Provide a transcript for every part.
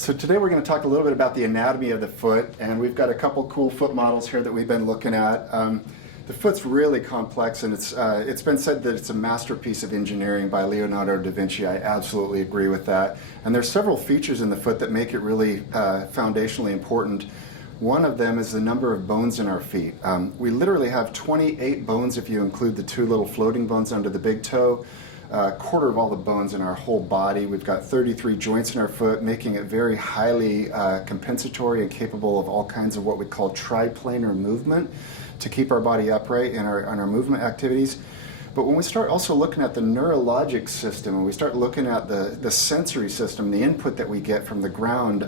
So today we're going to talk a little bit about the anatomy of the foot, and we've got a couple cool foot models here that we've been looking at. The foot's really complex, and it's been said that it's a masterpiece of engineering by Leonardo da Vinci. I absolutely agree with that. And there's several features in the foot that make it really foundationally important. One of them is the number of bones in our feet. We literally have 28 bones if you include the two little floating bones under the big toe. A quarter of all the bones in our whole body. We've got 33 joints in our foot, making it very highly compensatory and capable of all kinds of what we call triplanar movement to keep our body upright in our movement activities. But when we start also looking at the neurologic system, and we start looking at the sensory system, the input that we get from the ground,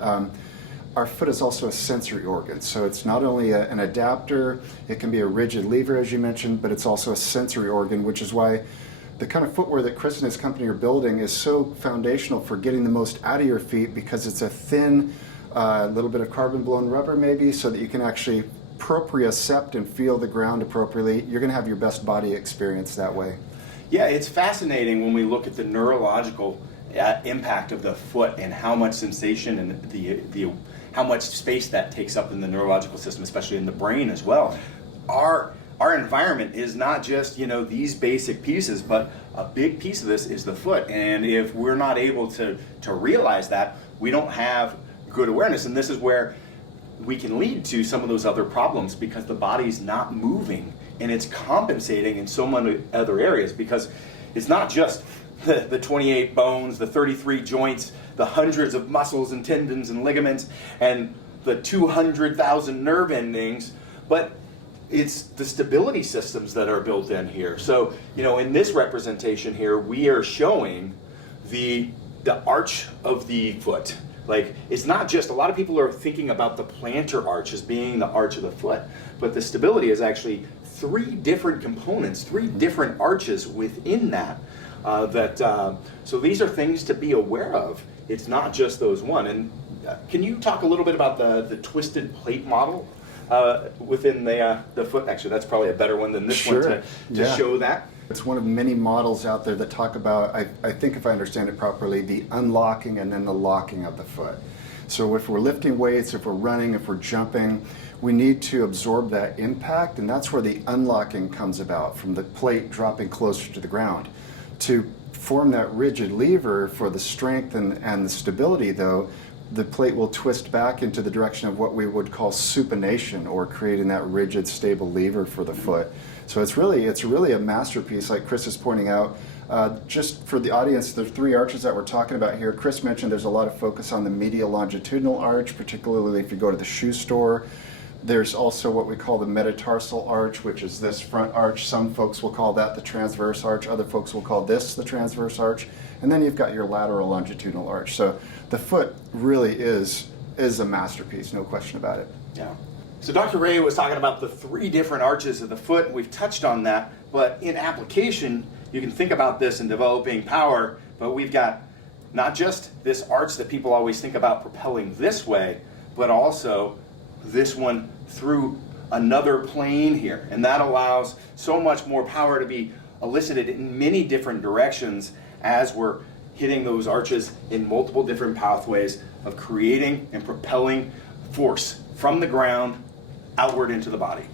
our foot is also a sensory organ. So it's not only an adapter, it can be a rigid lever as you mentioned, but it's also a sensory organ, which is why the kind of footwear that Chris and his company are building is so foundational for getting the most out of your feet, because it's a thin, little bit of carbon blown rubber maybe, so that you can actually propriocept and feel the ground appropriately. You're going to have your best body experience that way. Yeah, it's fascinating when we look at the neurological impact of the foot and how much sensation and how much space that takes up in the neurological system, especially in the brain as well. Our environment is not just, these basic pieces, but a big piece of this is the foot. And if we're not able to realize that, we don't have good awareness. And this is where we can lead to some of those other problems, because the body's not moving and it's compensating in so many other areas, because it's not just the 28 bones, the 33 joints, the hundreds of muscles and tendons and ligaments, and the 200,000 nerve endings, but it's the stability systems that are built in here. So, in this representation here, we are showing the arch of the foot. Like, it's not just, a lot of people are thinking about the plantar arch as being the arch of the foot, but the stability is actually three different components, three different arches within that. So these are things to be aware of. It's not just those one. And can you talk a little bit about the twisted plate model? Within the foot? Actually, that's probably a better one than this Sure. one to show that. It's one of many models out there that talk about, I think if I understand it properly, the unlocking and then the locking of the foot. So if we're lifting weights, if we're running, if we're jumping, we need to absorb that impact, and that's where the unlocking comes about, from the plate dropping closer to the ground. To form that rigid lever for the strength and the stability, though, the plate will twist back into the direction of what we would call supination, or creating that rigid, stable lever for the foot. So it's really a masterpiece, like Chris is pointing out. Just for the audience, the three arches that we're talking about here, Chris mentioned there's a lot of focus on the medial longitudinal arch, particularly if you go to the shoe store. There's also what we call the metatarsal arch, which is this front arch. Some folks will call that the transverse arch. Other folks will call this the transverse arch. And then you've got your lateral longitudinal arch. So the foot really is a masterpiece, no question about it. Yeah. So Dr. Ray was talking about the three different arches of the foot, and we've touched on that. But in application, you can think about this in developing power, but we've got not just this arch that people always think about propelling this way, but also this one through another plane here. And that allows so much more power to be elicited in many different directions as we're hitting those arches in multiple different pathways of creating and propelling force from the ground outward into the body.